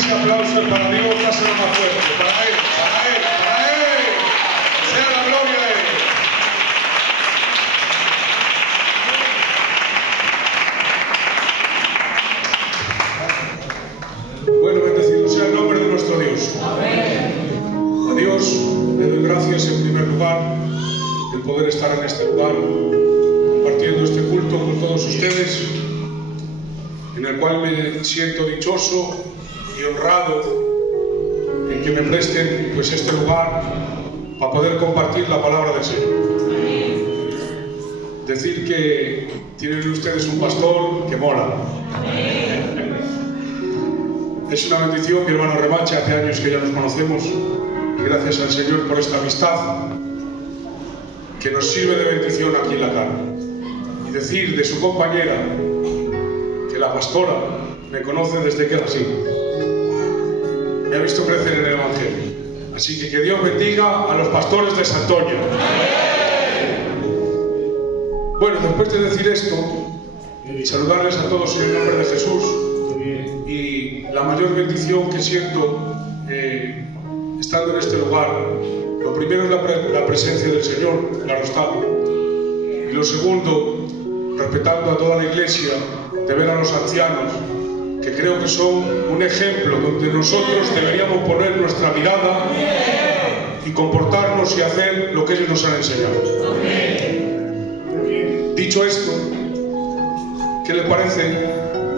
ese aplauso para Dios, dáselo más fuerte, para Él, para Él, para Él. Sea la gloria de Él. Bueno, bendecido sea el nombre de nuestro Dios. Amén. A Dios le doy gracias en primer lugar de poder estar en este lugar, compartiendo este culto con todos ustedes, en el cual me siento dichoso y honrado en que me presten pues este lugar para poder compartir la palabra del Señor. Decir que tienen ustedes un pastor que mola. Es una bendición, mi hermano Remache, hace años que ya nos conocemos y gracias al Señor por esta amistad que nos sirve de bendición aquí en la carne. Y decir de su compañera que la pastora me conoce desde que nací. Me ha visto crecer en el Evangelio. Así que Dios bendiga a los pastores de Santoña. Bueno, después de decir esto, saludarles a todos en el nombre de Jesús. Y la mayor bendición que siento estando en este lugar, lo primero es la presencia del Señor, claro está. Y lo segundo, respetando a toda la iglesia, de ver a los ancianos, que creo que son un ejemplo donde nosotros deberíamos poner nuestra mirada y comportarnos y hacer lo que ellos nos han enseñado. Dicho esto, ¿qué les parece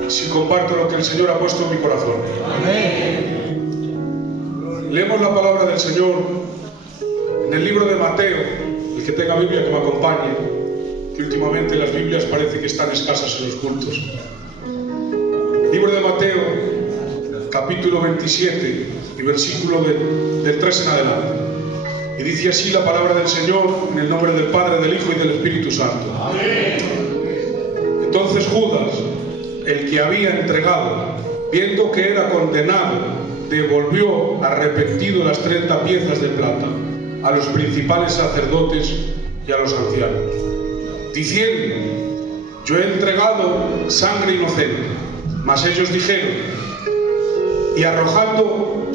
si comparto lo que el Señor ha puesto en mi corazón? Leemos la palabra del Señor en el libro de Mateo. El que tenga Biblia que me acompañe, que últimamente las Biblias parece que están escasas en los cultos. Libro de Mateo, capítulo 27 y versículo del 3 en adelante. Y dice así la palabra del Señor en el nombre del Padre, del Hijo y del Espíritu Santo. Entonces Judas, el que había entregado, viendo que era condenado, devolvió arrepentido las 30 piezas de plata a los principales sacerdotes y a los ancianos, diciendo: yo he entregado sangre inocente. Mas ellos dijeron: y arrojando,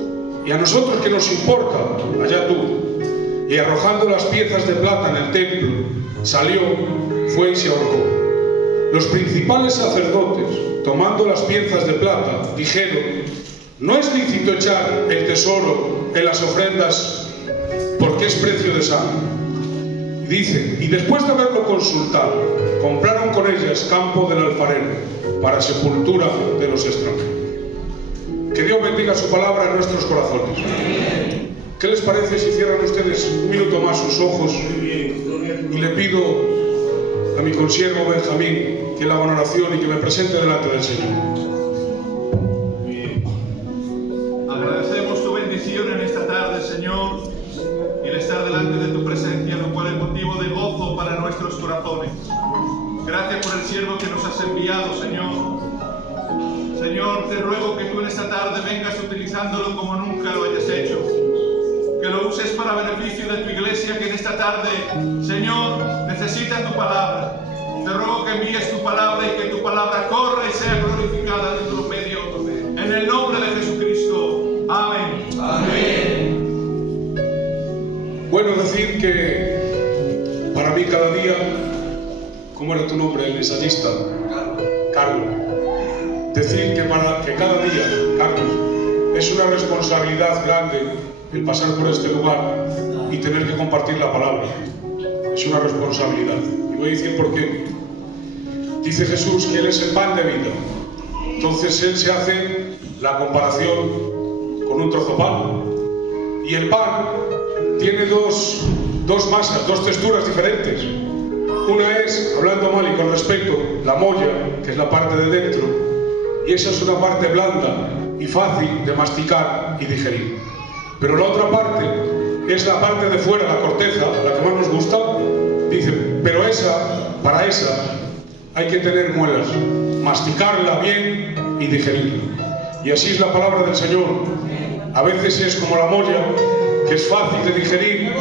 y a nosotros qué nos importa, allá tú. Y arrojando las piezas de plata en el templo, salió, fue y se ahorcó. Los principales sacerdotes, tomando las piezas de plata, dijeron: no es lícito echar el tesoro en las ofrendas porque es precio de sangre. Dice: y después de haberlo consultado, compraron con ellas campo del alfarero para sepultura de los extranjeros. Que Dios bendiga su palabra en nuestros corazones. ¿Qué les parece si cierran ustedes un minuto más sus ojos y le pido a mi consiervo Benjamín que le haga una oración y que me presente delante del Señor? Agradecemos tu bendición en esta tarde, Señor, y el estar delante de tu presencia, lo cual es motivo de gozo para nuestros corazones. Gracias por el siervo que nos has enviado, Señor. Señor, te ruego que tú en esta tarde vengas utilizándolo como nunca lo hayas hecho. Que lo uses para beneficio de tu iglesia, que en esta tarde, Señor, necesita tu palabra. Te ruego que envíes tu palabra y que tu palabra corra y sea glorificada en nuestro medio. En el nombre de Jesucristo. Amén. Amén. Bueno, decir que para mí cada día, ¿cómo era tu nombre, el ensayista? Carlos. Decir que cada día, Carlos, es una responsabilidad grande el pasar por este lugar y tener que compartir la palabra. Es una responsabilidad. Y voy a decir por qué. Dice Jesús que Él es el pan de vida. Entonces Él se hace la comparación con un trozo de pan. Y el pan tiene dos masas, dos texturas diferentes. Una es, hablando mal y con respeto, la molla, que es la parte de dentro. Y esa es una parte blanda y fácil de masticar y digerir. Pero la otra parte es la parte de fuera, la corteza, la que más nos gusta. Dice, pero para esa hay que tener muelas, masticarla bien y digerirla. Y así es la palabra del Señor. A veces es como la molla, que es fácil de digerir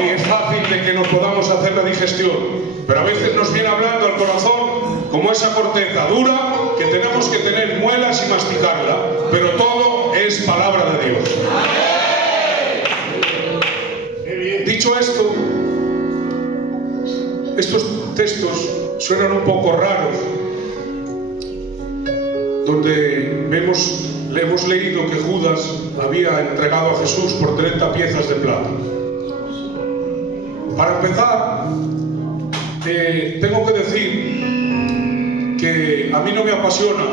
y es fácil de que nos podamos hacer la digestión. Pero a veces nos viene hablando al corazón como esa corteza dura que tenemos que tener muelas y masticarla. Pero todo es palabra de Dios. Dicho esto, estos textos suenan un poco raros, donde le hemos leído que Judas había entregado a Jesús por 30 piezas de plata. Para empezar, tengo que decir que a mí no me apasiona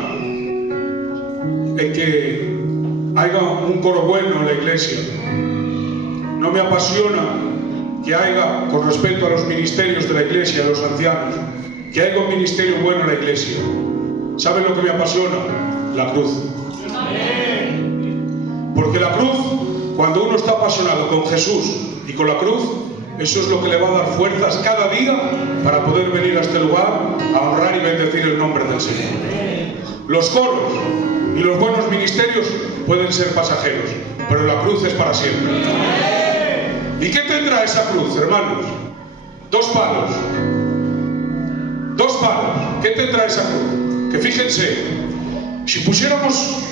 el que haya un coro bueno en la iglesia. No me apasiona que haya, con respecto a los ministerios de la iglesia, a los ancianos, que haya un ministerio bueno en la iglesia. ¿Saben lo que me apasiona? La cruz. Porque la cruz, cuando uno está apasionado con Jesús y con la cruz, eso es lo que le va a dar fuerzas cada día para poder venir a este lugar a honrar y bendecir el nombre del Señor. Los coros y los buenos ministerios pueden ser pasajeros, pero la cruz es para siempre. ¿Y qué tendrá esa cruz, hermanos? 2 palos. 2 palos. ¿Qué tendrá esa cruz? Que fíjense, si pusiéramos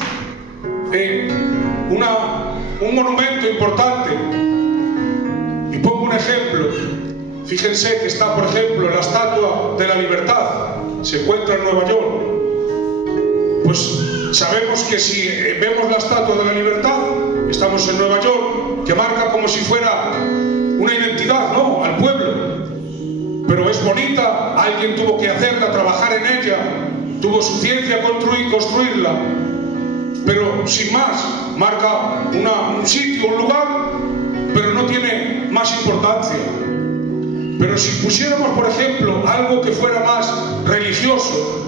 un monumento importante, y pongo un ejemplo, fíjense que está, por ejemplo, la Estatua de la Libertad, se encuentra en Nueva York. Pues sabemos que si vemos la Estatua de la Libertad, estamos en Nueva York, que marca como si fuera una identidad, ¿no?, al pueblo. Pero es bonita, alguien tuvo que hacerla, trabajar en ella, tuvo su ciencia construirla, pero sin más, marca un sitio, un lugar, pero no tiene más importancia. Pero si pusiéramos, por ejemplo, algo que fuera más religioso,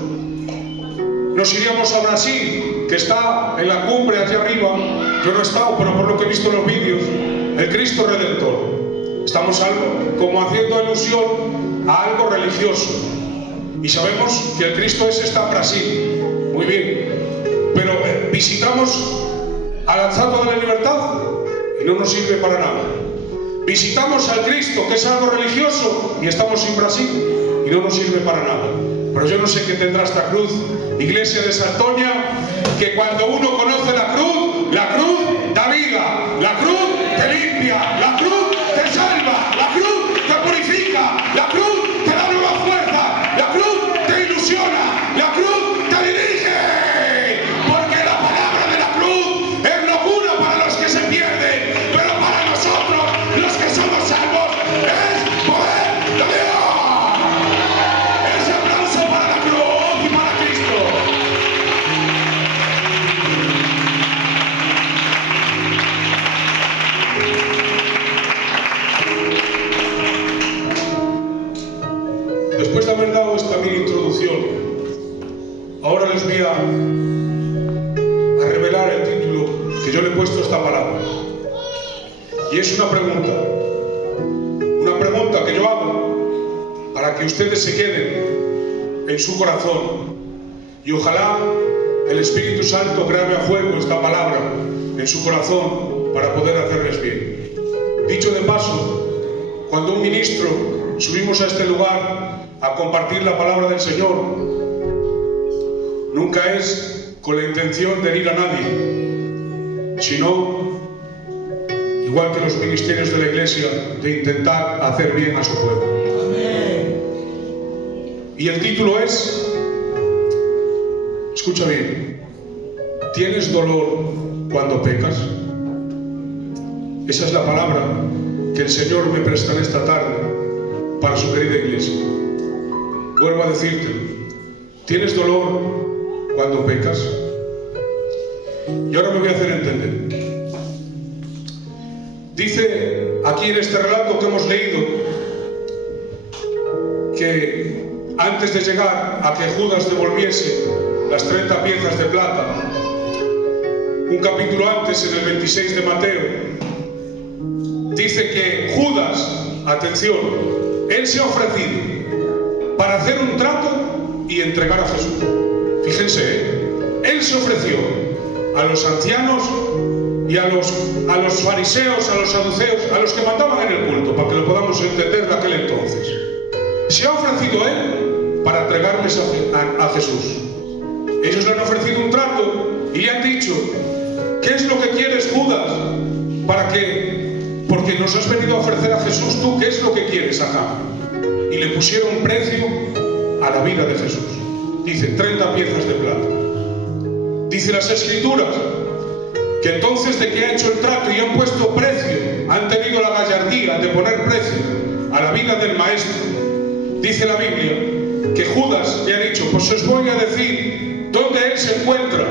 nos iríamos a Brasil, que está en la cumbre allá arriba. Yo no he estado, pero por lo que he visto en los vídeos, el Cristo Redentor. Estamos como haciendo alusión a algo religioso. Y sabemos que el Cristo ese está en Brasil. Muy bien. Pero visitamos a la Estatua de la Libertad y no nos sirve para nada. Visitamos al Cristo, que es algo religioso, y estamos en Brasil y no nos sirve para nada. Pero yo no sé qué tendrá esta cruz, Iglesia de Santoña, que cuando uno conoce la cruz da vida, la cruz te limpia, la cruz te salva, la cruz te purifica, la cruz te da nueva fuerza, la cruz te ilusiona, la cruz te dirige, porque la palabra de la cruz es locura para los que se pierden, pero para nosotros, los que somos salvos, es poder de Dios. Ese aplauso para la cruz y para Cristo. Después de haber dado esta mini introducción, ahora les voy a revelar el título que yo le he puesto a esta palabra. Y es una pregunta que yo hago para que ustedes se queden en su corazón. Y ojalá el Espíritu Santo grabe a fuego esta palabra en su corazón para poder hacerles bien. Dicho de paso, cuando un ministro subimos a este lugar a compartir la palabra del Señor, nunca es con la intención de herir a nadie, sino, igual que los ministerios de la Iglesia, de intentar hacer bien a su pueblo. Amén. Y el título es, escucha bien, ¿tienes dolor cuando pecas? Esa es la palabra que el Señor me presta en esta tarde para su querida Iglesia. Vuelvo a decirte, ¿tienes dolor cuando pecas? Y ahora me voy a hacer entender. Dice aquí en este relato que hemos leído que antes de llegar a que Judas devolviese las 30 piezas de plata, un capítulo antes, en el 26 de Mateo, dice que Judas, atención, él se ha ofrecido para hacer un trato y entregar a Jesús. Fíjense, él se ofreció a los ancianos y a los fariseos, a los saduceos, a los que mandaban en el culto, para que lo podamos entender de aquel entonces. Se ha ofrecido él para entregarles a Jesús. Ellos le han ofrecido un trato y le han dicho ¿Qué es lo que quieres, Judas? Porque nos has venido a ofrecer a Jesús, ¿tú qué es lo que quieres acá? Y le pusieron precio a la vida de Jesús. Dice, 30 piezas de plata. Dice las Escrituras que entonces de que ha hecho el trato y han puesto precio, han tenido la gallardía de poner precio a la vida del Maestro. Dice la Biblia que Judas le ha dicho, pues os voy a decir dónde él se encuentra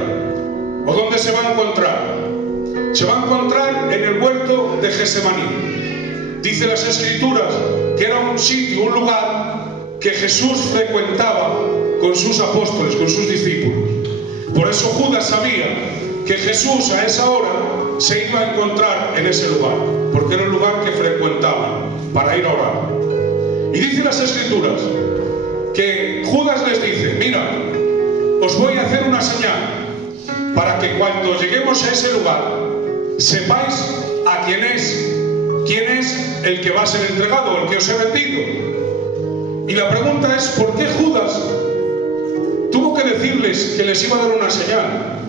o dónde se va a encontrar. Se va a encontrar en el huerto de Getsemaní. Dice las Escrituras que era un sitio, un lugar que Jesús frecuentaba con sus apóstoles, con sus discípulos. Por eso Judas sabía que Jesús a esa hora se iba a encontrar en ese lugar, porque era un lugar que frecuentaba para ir a orar. Y dice las Escrituras que Judas les dice, mira, os voy a hacer una señal para que cuando lleguemos a ese lugar sepáis a quién es el que va a ser entregado, el que os he vendido. Y la pregunta es, ¿por qué Judas tuvo que decirles que les iba a dar una señal?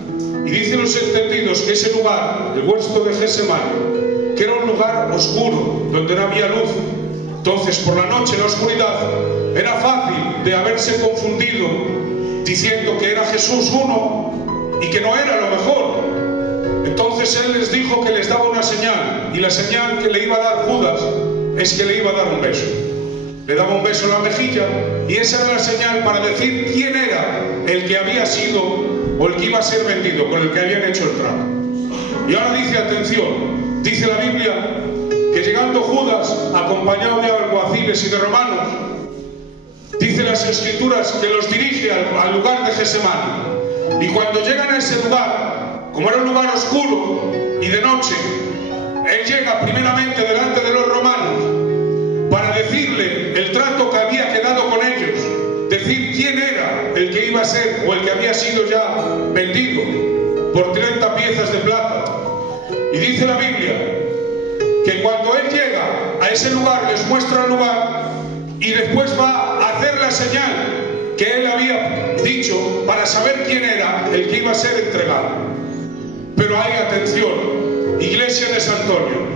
Y dicen los entendidos que ese lugar, el huerto de Getsemaní, que era un lugar oscuro, donde no había luz. Entonces, por la noche, en la oscuridad, era fácil de haberse confundido, diciendo que era Jesús uno y que no era lo mejor. Entonces Él les dijo que les daba una señal, y la señal que le iba a dar Judas es que le iba a dar un beso. Le daba un beso en la mejilla, y esa era la señal para decir quién era el que había sido o el que iba a ser vendido, con el que habían hecho el trato. Y ahora dice, atención, dice la Biblia que llegando Judas, acompañado de alguaciles y de romanos, dice las Escrituras que los dirige al lugar de Getsemaní. Y cuando llegan a ese lugar, como era un lugar oscuro y de noche, él llega primeramente delante de los romanos para decirle el trato que había quedado con ellos, decir quién era el que iba a ser o el que había sido ya vendido por 30 piezas de plata. Y dice la Biblia que cuando él llega a ese lugar, les muestra el lugar y después va a hacer la señal que él había dicho para saber quién era el que iba a ser entregado. Pero hay atención, Iglesia de San Antonio.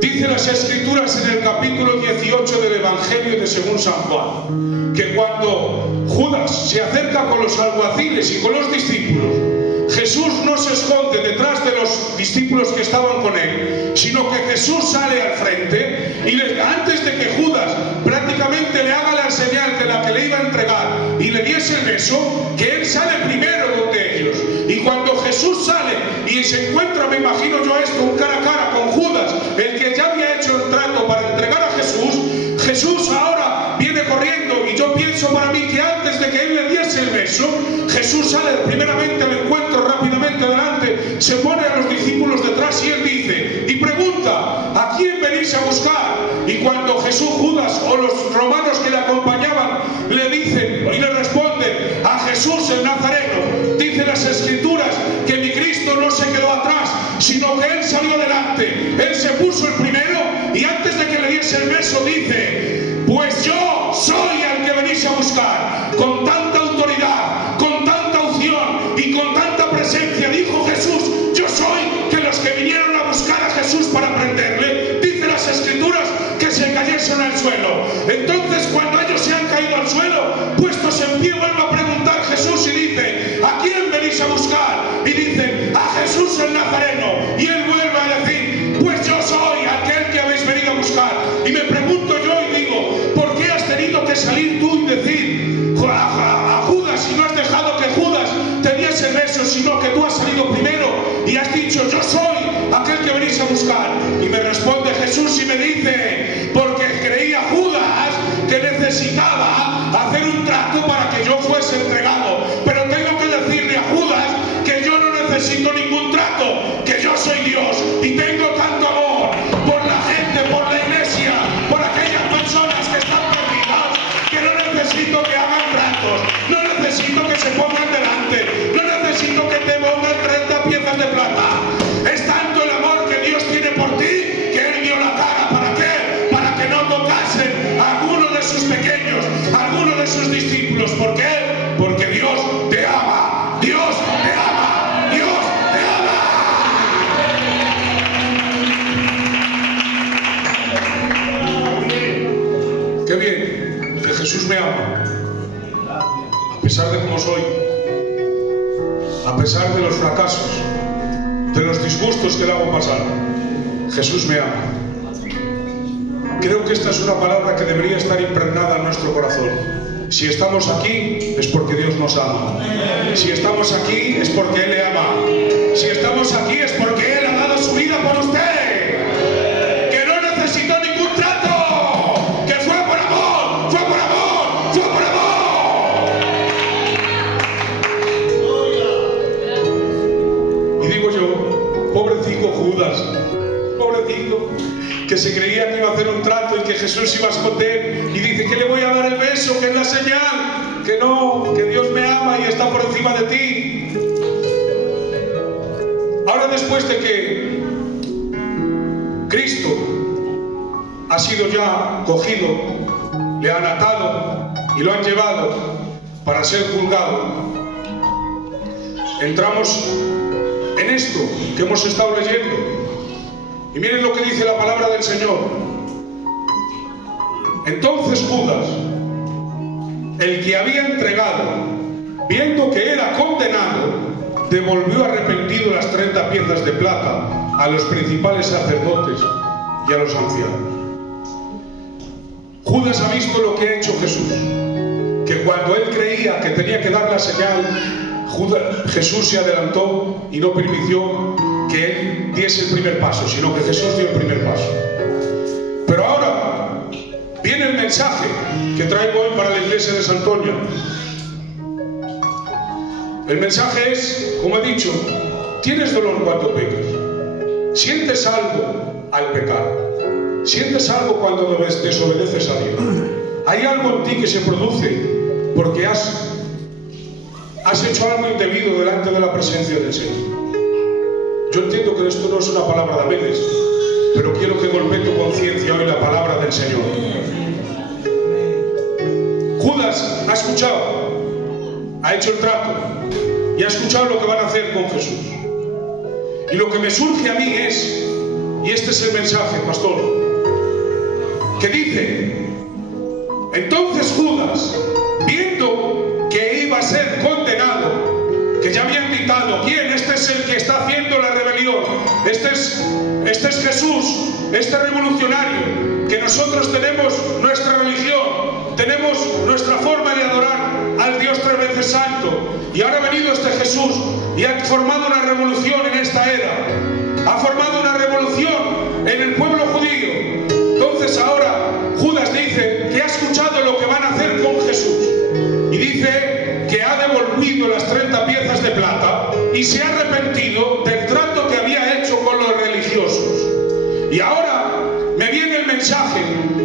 Dice las Escrituras en el capítulo 18 del Evangelio de según San Juan, que cuando Judas se acerca con los alguaciles y con los discípulos, Jesús no se esconde detrás de los discípulos que estaban con él, sino que Jesús sale al frente y antes de que Judas prácticamente le haga la señal de la que le iba a entregar y le diese el beso, que él sale primero donde ellos. Y cuando Jesús sale y se encuentra, me imagino yo esto, un cara a cara con Judas, el que ya había hecho el trato para entregar a Jesús, Jesús ahora viene corriendo, y yo pienso para mí que antes de que él le diese el beso, Jesús sale primeramente al encuentro, rápidamente delante, se pone a los discípulos detrás y él dice y pregunta, ¿a quién venís a buscar? Y cuando Jesús, Judas o los romanos que le acompañaban le dicen y le responden, a Jesús el Nazareno, dice las Escrituras que mi Cristo no se quedó atrás, sino que él salió adelante, él se puso el primero, y antes de que le diese el beso dice, pues yo soy al que venís a buscar. Con tanta autoridad, con tanta unción y con tanta presencia dijo Jesús, yo soy, que los que vinieron a buscar a Jesús para prenderle, dice las Escrituras que se cayesen al suelo. Entonces cuando ellos se han caído al suelo, puestos en pie, vuelve a preguntar Jesús y dice, ¿a quién venís a buscar? Y dicen, a Jesús el Nazareno. Y él vuelve a decir, pues yo soy aquel que habéis venido a buscar. Y me pregunto yo y digo, ¿por qué has tenido que salir tú y decir a Judas, y no has dejado que Judas te diese el beso, sino que tú has salido primero y has dicho, yo soy aquel que venís a buscar? Y me responde Jesús y me dice, porque creía Judas que necesitaba hacer un trato para que yo fuese entregado. Pero tengo que decirle a Judas que yo no necesito ningún trato, que yo soy Dios y tengo tanto amor por la gente, por la iglesia, por aquellas personas que están perdidas, que no necesito que hagan tratos, no necesito que se pongan delante, no necesito que te pongan 30 piezas de plata. Es tanto el amor que Dios tiene por ti que Él dio la cara. ¿Para qué? Para que no tocasen a alguno de sus pequeños, a alguno de sus discípulos. ¿Por qué? Porque Dios Jesús me ama, a pesar de cómo soy, a pesar de los fracasos, de los disgustos que le hago pasar. Jesús me ama. Creo que esta es una palabra que debería estar impregnada en nuestro corazón. Si estamos aquí es porque Dios nos ama. Si estamos aquí es porque Él le ama. Si estamos aquí es porque Él ha dado su vida por usted. Que no necesitó ningún trato. Que fue por amor, fue por amor, fue por amor. Y digo yo, pobrecito Judas, pobrecito, que se creía que iba a hacer un trato y que Jesús iba a esconder, y dice que le voy a dar el beso, que es la señal, que no, que Dios me ama y está por encima de ti. Ahora, después de que Cristo ha sido ya cogido, le han atado y lo han llevado para ser juzgado, entramos en esto que hemos estado leyendo. Y miren lo que dice la palabra del Señor. Entonces Judas, el que había entregado, viendo que era condenado, devolvió arrepentido las 30 piezas de plata a los principales sacerdotes y a los ancianos. Judas ha visto lo que ha hecho Jesús, que cuando él creía que tenía que dar la señal, Jesús se adelantó y no permitió que él diese el primer paso, sino que Jesús dio el primer paso. Pero ahora viene el mensaje que traigo hoy para la iglesia de Santoña. El mensaje es, como he dicho, tienes dolor cuando pecas, sientes algo al pecar, sientes algo cuando desobedeces a Dios, hay algo en ti que se produce porque has hecho algo indebido delante de la presencia del Señor. Yo entiendo que esto no es una palabra de amenes, pero quiero que golpee tu conciencia hoy la palabra del Señor. Judas ha escuchado, ha hecho el trato y ha escuchado lo que van a hacer con Jesús. Y lo que me surge a mí es, y este es el mensaje, pastor, que dice: entonces Judas, viendo que iba a ser condenado, que ya habían gritado, ¿quién? Este es el que está haciendo la rebelión, este es Jesús, este revolucionario, que nosotros tenemos nuestra religión, tenemos nuestra forma de adorar al Dios tres veces santo, y ahora ha venido este Jesús y ha formado una revolución en esta era, ha formado una revolución en el pueblo judío. Entonces ahora Judas dice que ha escuchado lo que van a hacer con Jesús, y dice que ha devolvido las 30 piezas de plata y se ha arrepentido del trato que había hecho con los religiosos. Y ahora me viene el mensaje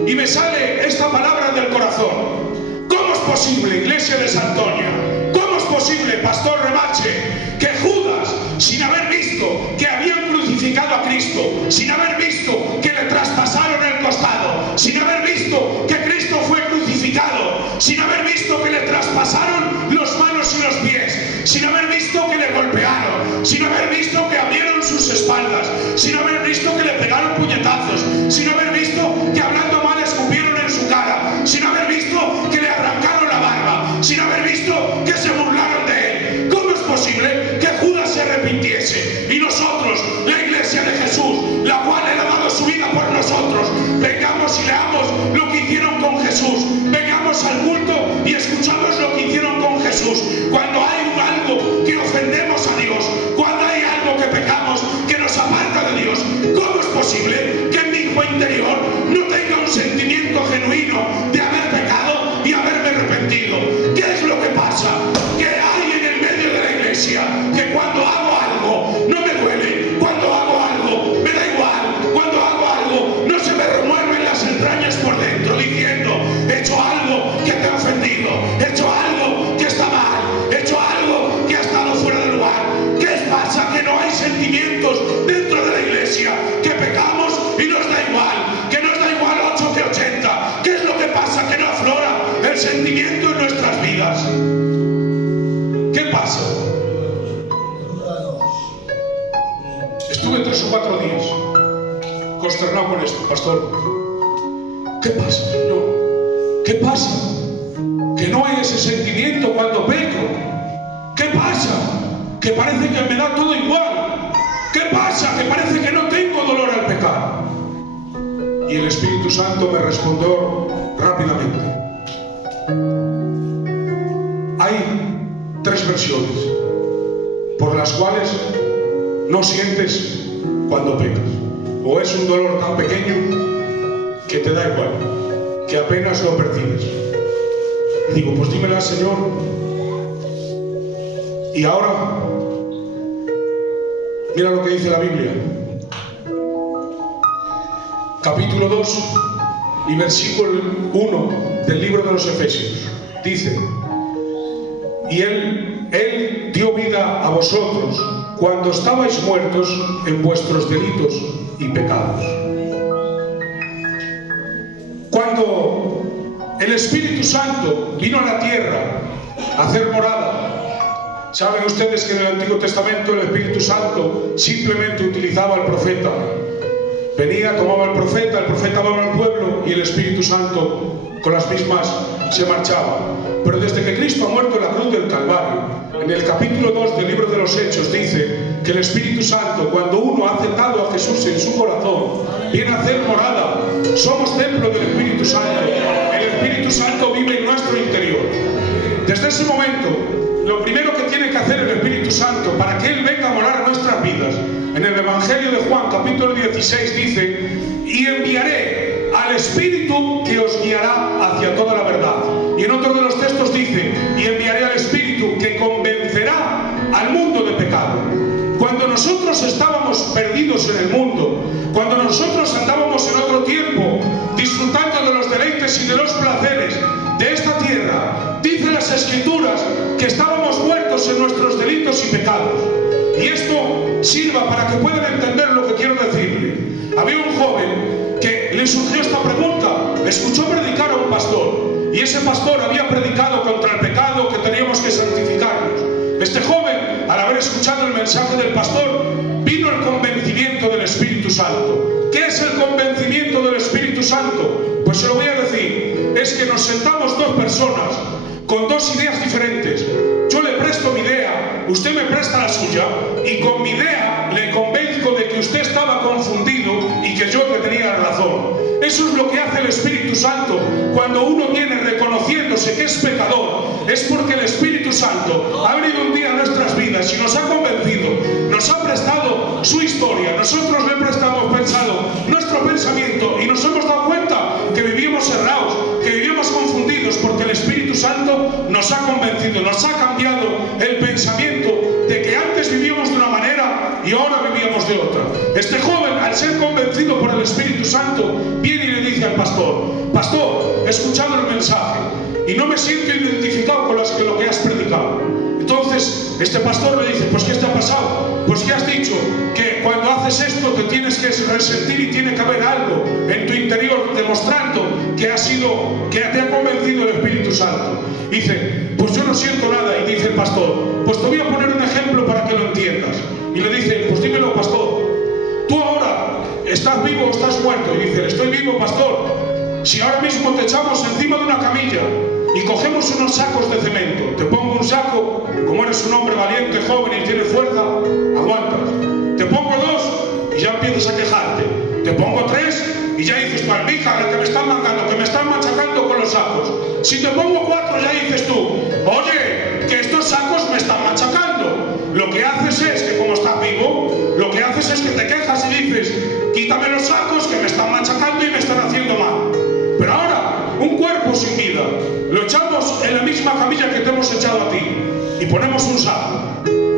y me sale esta palabra del corazón. ¿Cómo es posible, iglesia de Santoña? ¿Cómo es posible, pastor Remache, que Judas, sin haber visto que habían crucificado a Cristo, sin haber visto que le traspasaron el costado, sin haber visto que Cristo fue crucificado, sin haber visto que le traspasaron los manos y los pies, sin haber visto que le golpearon, sin haber visto que abrieron sus espaldas, sin haber visto que le pegaron puñetazos, sin haber visto que hablando mal escupieron en su cara, sin haber visto que le arrancaron la barba, sin haber visto que se burlaron de él? ¿Cómo es posible que Judas se arrepintiese y nosotros, la iglesia de Jesús, la cual Él ha dado su vida por nosotros, vengamos y leamos lo que hicieron con Jesús, vengamos al culto y escuchamos lo que hicieron con Jesús? Cuando hay algo que ofendemos a Dios, cuando hay algo que pecamos que nos aparta de Dios, ¿cómo es posible que en mi hijo interior no tenga un sentimiento genuino de haber pecado y haberme arrepentido? ¿Qué es lo que pasa? Que hay en el medio de la iglesia que cuando hago algo no me duele, cuando hago algo me da igual, cuando hago algo no se me remueven las entrañas por dentro diciendo: he hecho algo que te ha ofendido, he hecho algo que está mal, he hecho algo que ha estado fuera de lugar. ¿Qué pasa? Que no hay sentimientos dentro de la iglesia, que pecamos y nos da igual, que nos da igual 8 que 80. ¿Qué es lo que pasa? Que no aflora el sentimiento en nuestras vidas. ¿Qué pasa? Estuve 3 o 4 días consternado con esto, pastor. ¿Qué pasa, Señor? ¿Qué pasa? que no hay ese sentimiento cuando peco? ¿Qué pasa? Que parece que me da todo igual. ¿Qué pasa? Que parece que no tengo dolor al pecar. Y el Espíritu Santo me respondió rápidamente. Hay 3 versiones por las cuales no sientes cuando pecas. O es un dolor tan pequeño que te da igual, que apenas lo percibes. Y digo, pues dímela, Señor. Y ahora, mira lo que dice la Biblia. Capítulo 2 y versículo 1 del libro de los Efesios. Dice: y Él dio vida a vosotros cuando estabais muertos en vuestros delitos y pecados. Cuando el Espíritu Santo vino a la tierra a hacer morada, saben ustedes que en el Antiguo Testamento el Espíritu Santo simplemente utilizaba al profeta. Venía, tomaba al profeta hablaba al pueblo y el Espíritu Santo con las mismas se marchaba. Pero desde que Cristo ha muerto en la cruz del Calvario, en el capítulo 2 del libro de los Hechos dice que el Espíritu Santo, cuando uno ha aceptado a Jesús en su corazón, viene a hacer morada. Somos templo del Espíritu Santo. El Espíritu Santo vive en nuestro interior. Desde ese momento, lo primero que tiene que hacer el Espíritu Santo para que Él venga a morar en nuestras vidas, en el Evangelio de Juan, capítulo 16, dice: y enviaré al Espíritu que os guiará hacia toda la verdad. Y en otro de los textos dice: y enviaré al Espíritu que convencerá al mundo de pecado. Cuando nosotros estábamos perdidos en el mundo, cuando nosotros andábamos en otro tiempo, disfrutando de los deleites y de los placeres de esta tierra, dicen las Escrituras que estábamos muertos en nuestros delitos y pecados. Y esto sirva para que puedan entender lo que quiero decirle. Había un joven que le surgió esta pregunta, escuchó predicar a un pastor, y ese pastor había predicado contra el pecado, que teníamos que santificarnos. Este joven, al haber escuchado el mensaje del pastor, vino el convencimiento del Espíritu Santo. ¿Qué es el convencimiento del Espíritu Santo? Pues se lo voy a decir. Es que nos sentamos 2 personas con 2 ideas diferentes. Yo le presto mi idea, usted me presta la suya, y con mi idea le convenzco de que usted estaba confundido y que yo que tenía razón. Eso es lo que hace el Espíritu Santo. Cuando uno viene reconociéndose que es pecador, es porque el Espíritu Santo ha venido un día a nuestras vidas y nos ha convencido, nos ha prestado su historia, nosotros le prestamos nuestro pensamiento, y nos hemos dado cuenta que vivíamos errados, que vivíamos confundidos, porque el Espíritu Santo nos ha convencido, nos ha cambiado el pensamiento de que antes vivíamos de una manera y ahora vivíamos de otra. Este joven, al ser convencido por el Espíritu Santo, viene y le dice al pastor: pastor, he escuchado el mensaje y no me siento identificado con lo que has predicado. Entonces este pastor le dice: pues ¿qué te ha pasado? Pues que has dicho que cuando haces esto te tienes que resentir y tiene que haber algo en tu interior demostrando que te ha convencido el Espíritu Santo. Dice: pues yo no siento nada. Y dice el pastor: pues te voy a poner un ejemplo para que lo entiendas. Y le dice: pues dímelo, pastor, ¿tú ahora estás vivo o estás muerto? Y dice: estoy vivo, pastor. Si ahora mismo te echamos encima de una camilla y cogemos unos sacos de cemento, te pongo un saco, como eres un hombre valiente, joven y tienes fuerza, aguantas. Te pongo 2 y ya empiezas a quejarte. Te pongo 3 y ya dices tú: albíjar, que me están mangando, que me están machacando con los sacos. Si te pongo 4 ya dices tú: oye, que estos sacos me están machacando. Lo que haces es que, como estás vivo, lo que haces es que te quejas y dices: quítame los sacos que me están machacando y me están haciendo mal. Pero ahora, un cuerpo sin vida, lo echamos en la misma camilla que te hemos echado a ti y ponemos un saco.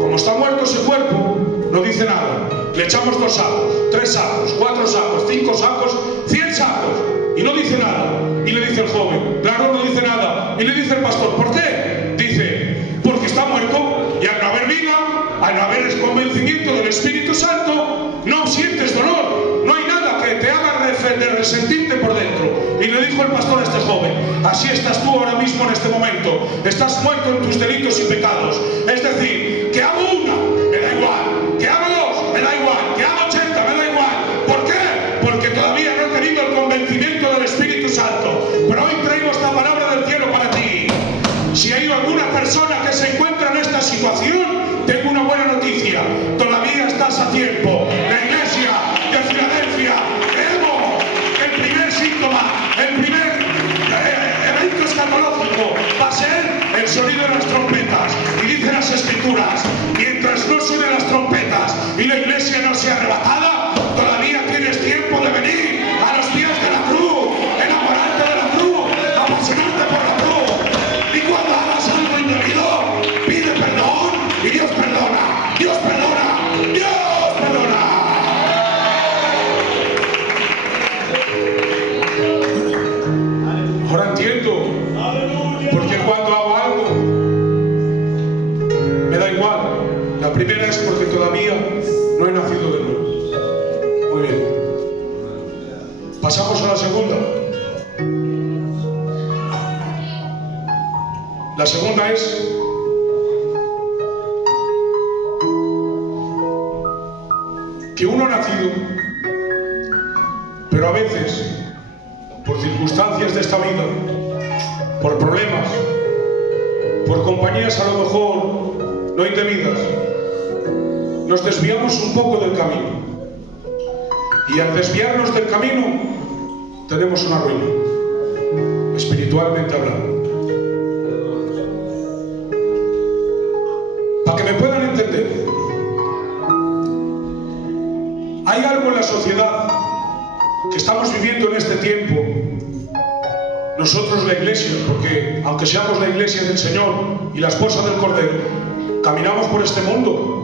Como está muerto ese cuerpo, no dice nada. Le echamos 2 sacos, 3 sacos, 4 sacos, 5 sacos, 100 sacos y no dice nada. Y le dice el joven: claro, no dice nada. Y le dice el pastor: ¿por qué? Dice: porque está muerto, y al no haber vida, al no haber el convencimiento del Espíritu Santo, no sientes dolor, no hay nada que te haga de resentirte por dentro. Y le dijo el pastor a este joven: así estás tú ahora mismo en este momento, estás muerto en tus delitos y pecados. Es decir, que hago una, me da igual, que hago 2, me da igual, que hago 80, me da igual. ¿Por qué? Porque todavía no he tenido el convencimiento del Espíritu Santo. Pero hoy traigo esta palabra del cielo para ti. sonido de las trompetas. Y dicen las Escrituras, mientras no suenen las trompetas y la iglesia no sea arrebatada, todavía tienes tiempo de venir a los pies de la cruz, enamorarte de la cruz, apasionarte por la cruz. Y cuando hagas algo indebido, pide perdón y Dios perdona, Dios perdona, Dios perdona. Ahora entiendo, porque cuando hago algo me da igual. La primera es porque todavía no he nacido de nuevo. Muy bien. Pasamos a la segunda. La segunda es que uno ha nacido, pero a veces, por circunstancias de esta vida, por problemas, por compañías a lo mejor no indebidas, nos desviamos un poco del camino. Y al desviarnos del camino, tenemos una ruina, espiritualmente hablando. Para que me puedan entender, hay algo en la sociedad que estamos viviendo en este tiempo. Nosotros, la iglesia, porque aunque seamos la iglesia del Señor y la esposa del Cordero, caminamos por este mundo.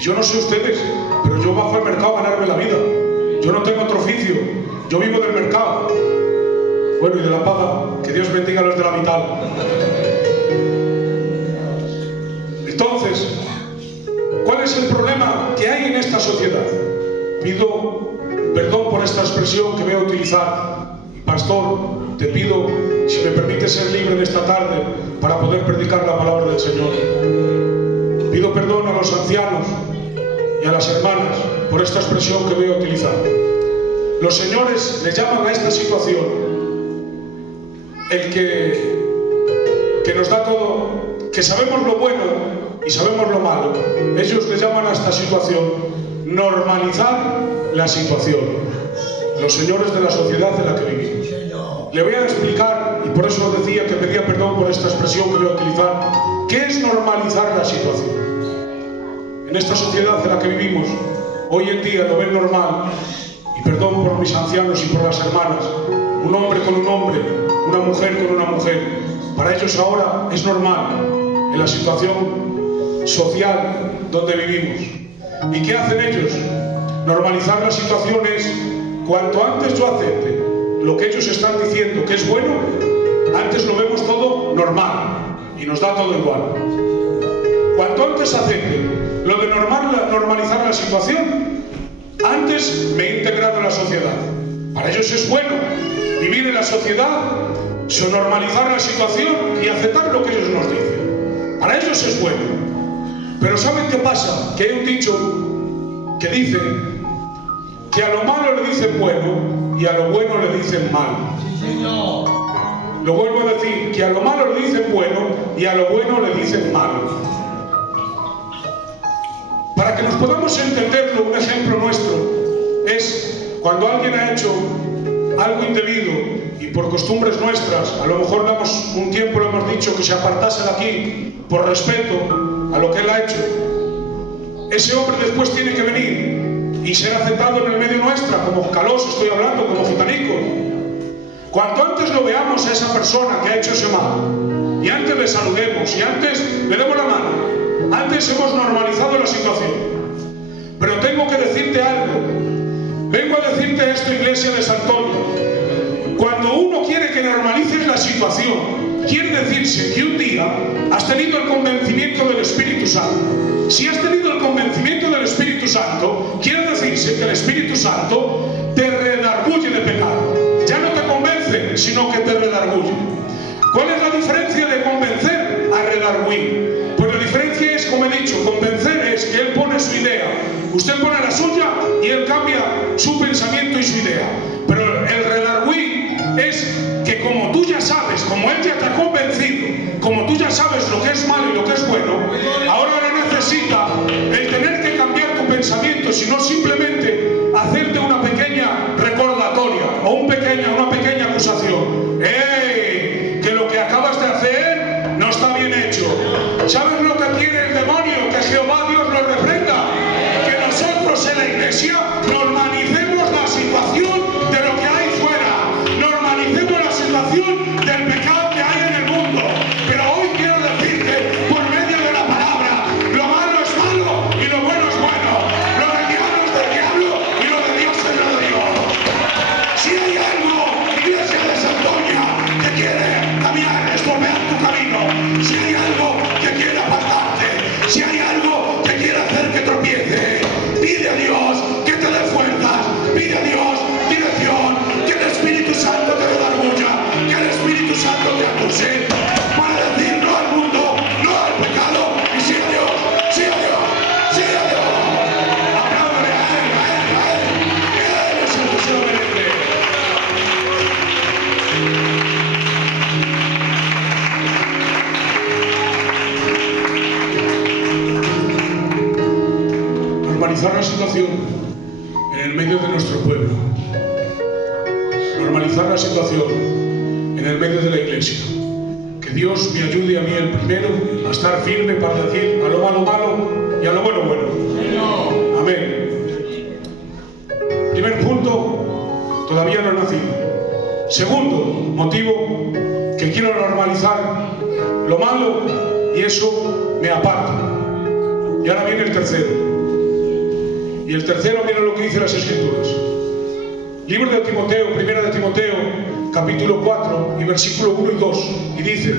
Yo no sé ustedes, pero yo bajo al mercado a ganarme la vida. Yo no tengo otro oficio, yo vivo del mercado. Bueno, y de la paga, que Dios bendiga a los de la mitad. Entonces, ¿cuál es el problema que hay en esta sociedad? Pido perdón por esta expresión que voy a utilizar. Pastor, te pido, si me permite ser libre en esta tarde para poder predicar la palabra del Señor. Pido perdón a los ancianos y a las hermanas por esta expresión que voy a utilizar. Los señores le llaman a esta situación el que nos da todo, que sabemos lo bueno y sabemos lo malo. Ellos le llaman a esta situación normalizar la situación. Los señores de la sociedad en la que vivimos. Le voy a explicar, y por eso decía que pedía perdón por esta expresión que voy a utilizar, ¿qué es normalizar la situación? En esta sociedad en la que vivimos, hoy en día lo ven normal, y perdón por mis ancianos y por las hermanas, un hombre con un hombre, una mujer con una mujer. Para ellos ahora es normal en la situación social donde vivimos. ¿Y qué hacen ellos? Normalizar la situación es, cuanto antes yo acepte lo que ellos están diciendo que es bueno, antes lo vemos todo normal y nos da todo igual. Cuanto antes acepte lo de normalizar la situación, antes me he integrado en la sociedad. Para ellos es bueno vivir en la sociedad, normalizar la situación y aceptar lo que ellos nos dicen. Para ellos es bueno. Pero ¿saben qué pasa? Que hay un dicho que dice que a lo malo le dicen bueno y a lo bueno le dicen malo. Sí, señor. Lo vuelvo a decir, que a lo malo le dicen bueno y a lo bueno le dicen malo. Para que nos podamos entenderlo, un ejemplo nuestro es cuando alguien ha hecho algo indebido y por costumbres nuestras, a lo mejor damos un tiempo, le hemos dicho que se apartase de aquí por respeto a lo que él ha hecho. Ese hombre después tiene que venir y ser aceptado en el medio nuestra, como calos estoy hablando, como gitanico. Cuanto antes lo veamos a esa persona que ha hecho ese mal, y antes le saludemos, y antes le demos la mano, antes hemos normalizado la situación. Pero tengo que decirte algo. Vengo a decirte esto, iglesia de San Antonio. Cuando uno quiere que normalices la situación, quiere decirse que un día has tenido el convencimiento del Espíritu Santo. Si has tenido el convencimiento del Espíritu Santo, quiere decirse que el Espíritu Santo te redarguye de pecado. Ya no te convence, sino que te redarguye. ¿Cuál es la diferencia de convencer a redarguir? Pues la diferencia es, como he dicho, convencer es que él pone su idea, usted pone la suya y él cambia su pensamiento y su idea. Pero el redarguir es que como tú ya sabes, como él ya te ha convencido, como tú ya sabes lo que es malo y lo que es bueno, ahora no necesita el tener que cambiar tu pensamiento, sino simplemente hacerte una pequeña recordatoria o una pequeña acusación. ¡Ey! Que lo que acabas de hacer no está bien hecho. ¿Sabes lo que quiere el demonio? Que Jehová Dios lo reprenda. Que nosotros en la iglesia normalicemos la situación de lo que hay fuera. Normalicemos la situación del pecado que hay en el mundo. Pero hoy quiero decirte, por medio de la palabra, lo malo es malo y lo bueno es bueno. Lo del diablo es del diablo y lo de Dios es lo de Dios. Si hay algo, iglesia de Santoña, que quiere cambiar, estropear tu camino, si hay algo que quiere apartarte, si hay algo que quiere hacer que tropiece, pide a Dios que te dé fuerzas, pide a Dios dirección, que el Espíritu Santo te dé barbulla, que el Espíritu Santo te acuse, para decir no al mundo, no al pecado, y sí a Dios, sí a Dios, sí a Dios. Apláudale a Él, a Él, a Él, que Él es el que se lo merece. Normalizar la situación en el medio de nuestro pueblo. Normalizar la situación en el medio de la iglesia. Que Dios me ayude a mí el primero a estar firme para decir a lo malo malo y a lo bueno bueno. Amén. Primer punto, todavía no he nacido. Segundo motivo, que quiero normalizar lo malo y eso me aparta. Y ahora viene el tercero. Y el tercero, mira lo que dice las Escrituras. Libro de Timoteo, primera de Timoteo, capítulo 4 y versículo 1 y 2. Y dice: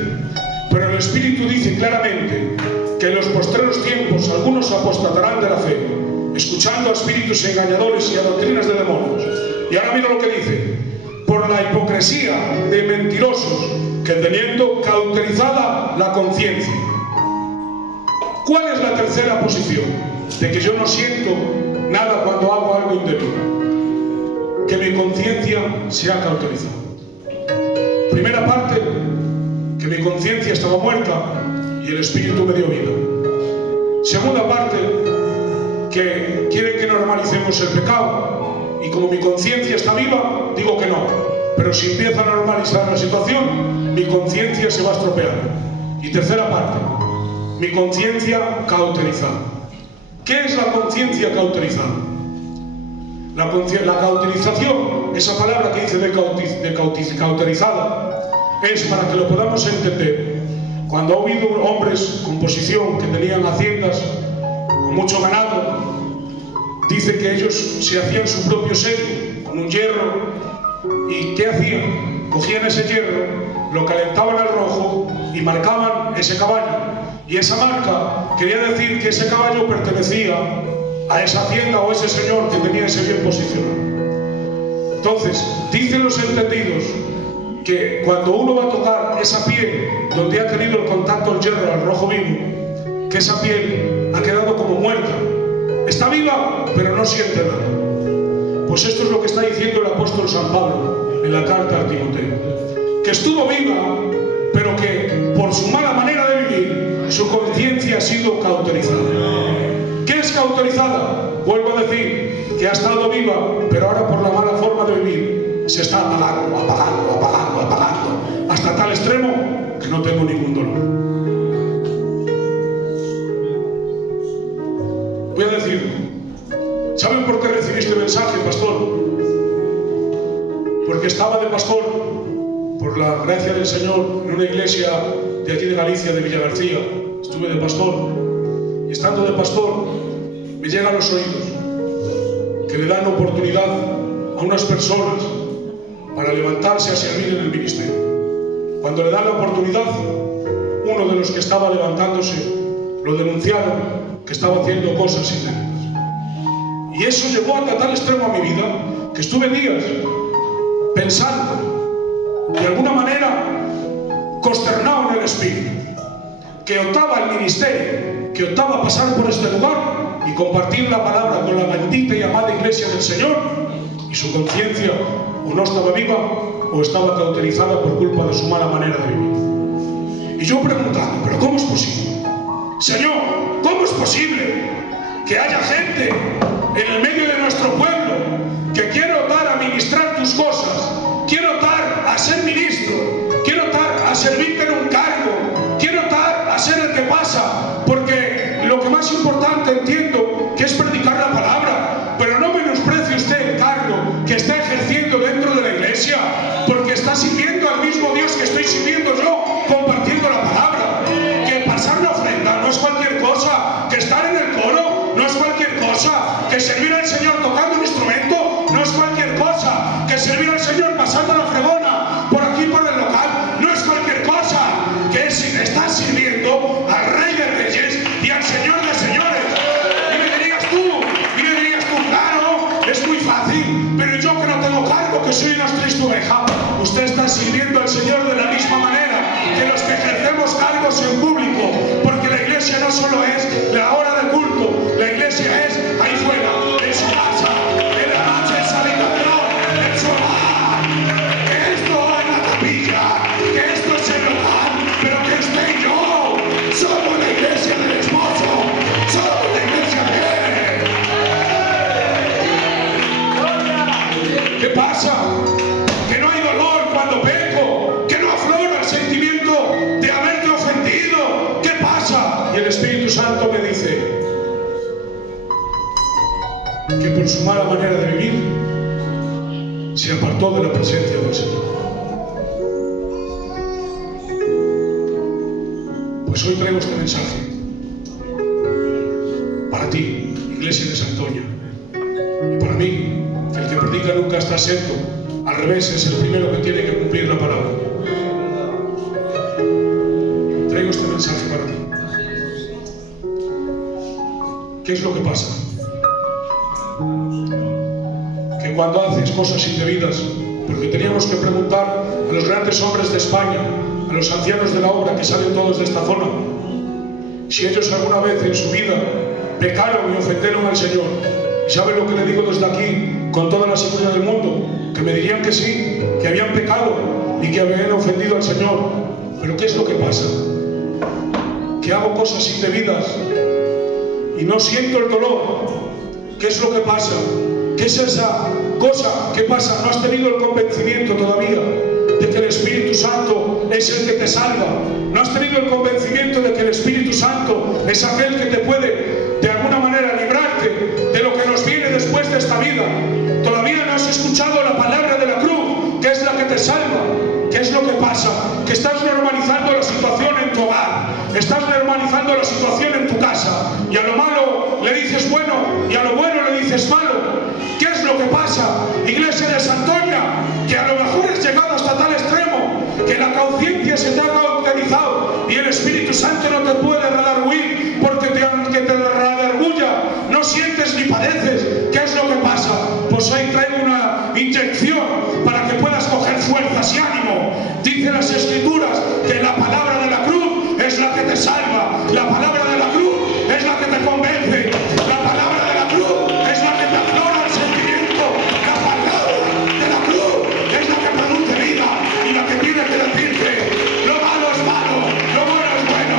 pero el Espíritu dice claramente que en los postreros tiempos algunos apostatarán de la fe, escuchando a espíritus engañadores y a doctrinas de demonios. Y ahora mira lo que dice: por la hipocresía de mentirosos que teniendo cauterizada la conciencia. ¿Cuál es la tercera posición? De que yo no siento nada cuando hago algo indebido. Que mi conciencia se ha cauterizado. Primera parte, que mi conciencia estaba muerta y el Espíritu me dio vida. Segunda parte, que quieren que normalicemos el pecado y como mi conciencia está viva, digo que no. Pero si empieza a normalizar la situación, mi conciencia se va a estropear. Y tercera parte, mi conciencia cauterizada. ¿Qué es la conciencia cauterizada? La cauterización, esa palabra que dice de cauterizada, es para que lo podamos entender. Cuando ha habido hombres con posición que tenían haciendas con mucho ganado, dice que ellos se hacían su propio sello con un hierro. ¿Y qué hacían? Cogían ese hierro, lo calentaban al rojo y marcaban ese caballo. Y esa marca quería decir que ese caballo pertenecía a esa hacienda o ese señor que tenía ese bien posicionado. Entonces, dicen los entendidos que cuando uno va a tocar esa piel donde ha tenido el contacto el hierro al rojo vivo, que esa piel ha quedado como muerta. Está viva, pero no siente nada. Pues esto es lo que está diciendo el apóstol San Pablo en la carta a Timoteo. Que estuvo viva, pero que por su mala manera de vivir, su conciencia ha sido cauterizada. ¿Qué es cauterizada? Vuelvo a decir que ha estado viva, pero ahora por la mala forma de vivir se está apagando, hasta tal extremo que no tengo ningún dolor. Voy a decirlo. ¿Saben por qué recibí este mensaje, pastor? Porque estaba de pastor, por la gracia del Señor, en una iglesia de aquí de Galicia, de Villagarcía. Estuve de pastor, y estando de pastor me llega a los oídos que le dan oportunidad a unas personas para levantarse a servir en el ministerio. Cuando le dan la oportunidad, uno de los que estaba levantándose lo denunciaron que estaba haciendo cosas indebidas. Y eso llegó hasta tal extremo a mi vida que estuve días pensando, de alguna manera consternado en el espíritu, que optaba el ministerio, que optaba pasar por este lugar y compartir la palabra con la bendita y amada iglesia del Señor, y su conciencia o no estaba viva o estaba cauterizada por culpa de su mala manera de vivir. Y yo preguntaba, ¿pero cómo es posible? Señor, ¿cómo es posible que haya gente en el medio de nuestro pueblo que quiere optar a ministrar tus cosas, quiere optar a ser ministro, quiere optar a servirte en un cargo, quiere optar a ser el que pasa cosa, que servir al Señor tocando un instrumento no es cualquier cosa, que servir al Señor pasando la fregona por aquí por el local no es cualquier cosa, que estás sirviendo al Rey de Reyes y al Señor de Señores. Y me dirías tú, claro, es muy fácil, pero yo que no tengo cargo, que soy una triste oveja, usted está sirviendo al Señor de la misma manera que los que ejercemos cargos en público, porque la iglesia no solo es la hora de culto, la iglesia es ahí fuera, en su casa, en la noche, en su habitación, en su hogar, que esto es la capilla, que esto es el hogar, pero que usted y yo somos la iglesia del esposo, somos la iglesia de él. ¿Qué pasa? Que no hay dolor cuando peco, que no aflora el sentimiento de haberte ofendido. ¿Qué pasa? Y el Espíritu Santo me dice que por su mala manera de vivir se apartó de la presencia del Señor. Pues hoy traigo este mensaje para ti, Iglesia de Santoña, y para mí, que el que predica nunca está exento. Al revés, es el primero que tiene que cumplir la palabra. Traigo este mensaje para ti. ¿Qué es lo que pasa? Que cuando haces cosas indebidas, porque teníamos que preguntar a los grandes hombres de España, a los ancianos de la obra que salen todos de esta zona, si ellos alguna vez en su vida pecaron y ofendieron al Señor. ¿Y saben lo que le digo desde aquí, con toda la seguridad del mundo? Que me dirían que sí, que habían pecado y que habían ofendido al Señor. Pero ¿qué es lo que pasa? Que hago cosas indebidas y no siento el dolor. ¿Qué es lo que pasa? ¿Qué es esa cosa que pasa? No has tenido el convencimiento todavía de que el Espíritu Santo es el que te salva. No has tenido el convencimiento de que el Espíritu Santo es aquel que te puede de alguna manera librarte de lo que nos viene después de esta vida. Todavía no has escuchado la palabra de la cruz, que es la que te salva. ¿Qué es lo que pasa? Que estás normalizando la situación en tu hogar, estás normalizando la situación en tu casa, y a lo malo le dices bueno y a lo bueno le dices malo. ¿Qué es lo que pasa, Iglesia de Santoña? Que a lo mejor has llegado hasta tal extremo que la conciencia se te ha cauterizado y el Espíritu Santo no te puede redarguir porque aunque te redarguya no sientes ni padeces. ¿Qué es lo que pasa? Pues hoy traigo una inyección para que puedas coger fuerzas y ánimo. Dice las Escrituras que la palabra de la cruz es la que te salva, la palabra de la cruz es la que te convence, la palabra de la cruz es la que te aflora el sentimiento, la palabra de la cruz es la que produce vida y la que tiene que decirte: lo malo es malo, lo bueno es bueno,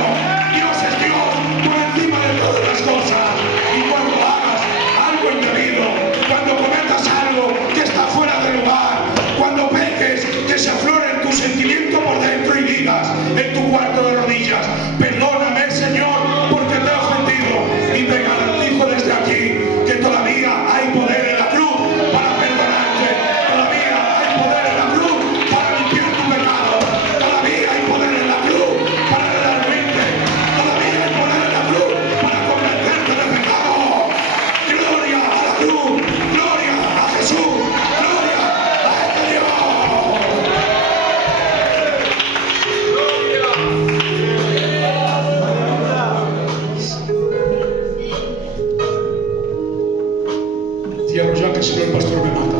Dios es Dios por encima de todas las cosas. Y cuando hagas algo indebido, cuando cometas algo que está fuera de lugar, cuando peques, que se aflore en tu sentimiento por dentro y digas en tu cuarto de rodillas: perdóname, Señor, porque te he ofendido. Y te garantizo desde aquí que todavía hay poder en la cruz para perdonarte, todavía hay poder en la cruz para limpiar tu pecado, todavía hay poder en la cruz para redarguirte, todavía hay poder en la cruz para convencerte de pecado. Gloria a la cruz, gloria a Jesús, gloria a este Dios. Cierro ya, que si no el pastor me mata.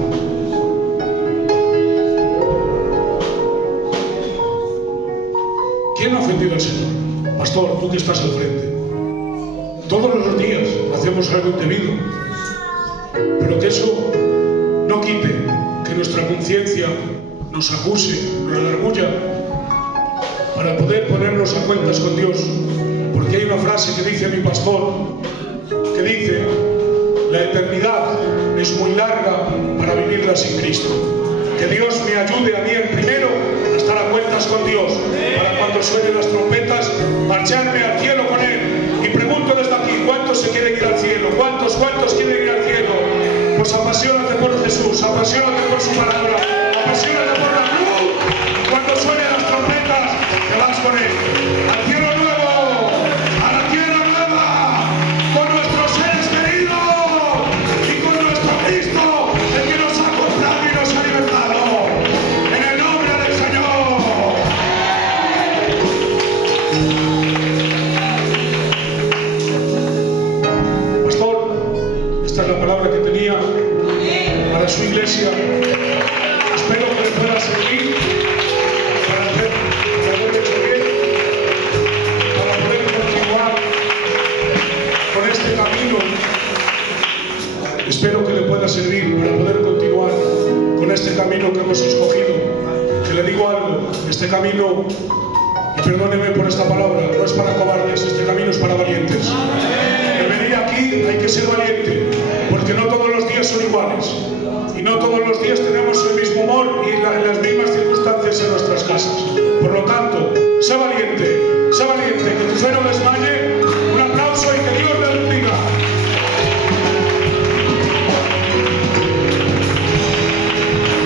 ¿Quién ha ofendido al Señor? Pastor, tú que estás al frente. Todos los días hacemos algo indebido, pero que eso no quite que nuestra conciencia nos acuse, nos redarguya, para poder ponernos a cuentas con Dios. Porque hay una frase que dice mi pastor, que dice: la eternidad es muy larga para vivirla sin Cristo. Que Dios me ayude a mí el primero a estar a cuentas con Dios, para cuando suenen las trompetas marcharme al cielo con Él. Y pregunto desde aquí: ¿cuántos se quieren ir al cielo? ¿Cuántos quieren ir al cielo? Pues apasionate por Jesús, apasionate por su palabra, apasionate por la cruz. Y cuando suenen las trompetas, te vas con Él al cielo nuevo, a la tierra nueva, con nuestros seres queridos. Esta es la palabra que tenía para su iglesia. Espero que le pueda servir para haber hecho bien, para poder continuar con este camino. Espero que le pueda servir para poder continuar con este camino que hemos escogido. Que le digo algo, este camino, y perdóneme por esta palabra, no es para cobardes, este camino es para valientes. El venir aquí hay que ser valiente, porque no todos los días son iguales, y no todos los días tenemos el mismo humor y las mismas